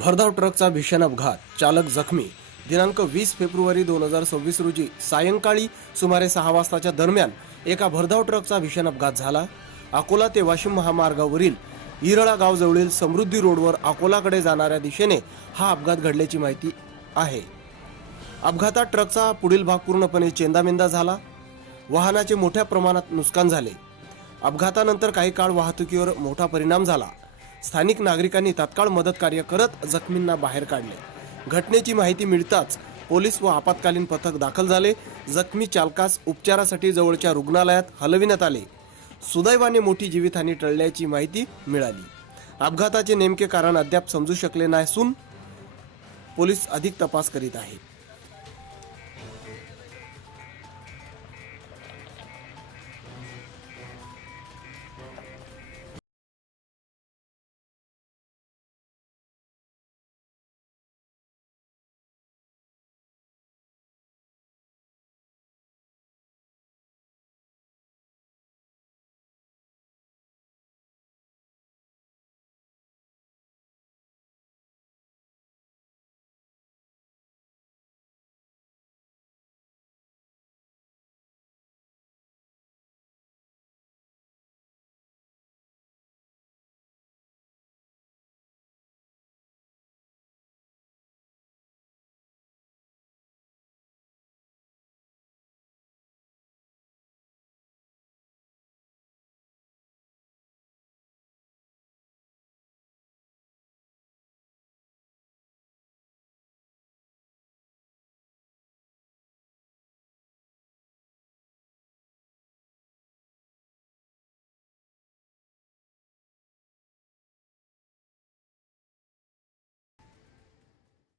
भरधाव ट्रकचा भीषण अपघात चालक जखमी. दिनांक वीस फेब्रुवारी दोन हजार सव्वीस रोजी सायंकाळी सुमारे सहा वाजताच्या दरम्यान एका भरधाव ट्रकचा भीषण अपघात झाला. अकोला ते वाशिम महामार्गावरील इरळा गावजवळील समृद्धी रोडवर अकोलाकडे जाणाऱ्या दिशेने हा अपघात घडल्याची माहिती आहे. अपघातात ट्रकचा पुढील भाग पूर्णपणे चेंदामेंदा झाला. वाहनाचे मोठ्या प्रमाणात नुकसान झाले. अपघातानंतर काही काळ वाहतुकीवर मोठा परिणाम झाला. स्थानिक नागरिकांनी तात्काळ मदत कार्य करत जखमींना बाहेर काढले. घटनेची माहिती मिळताच पोलीस व आपत्कालीन पथक दाखल झाले. जखमी चालकास उपचारासाठी जवळच्या रुग्णालयात हलविण्यात आले. सुदैवाने मोठी जीवितहानी टळल्याची माहिती मिळाली. अपघाताचे नेमके कारण अद्याप समजू शकले नसून पोलीस अधिक तपास करीत आहेत.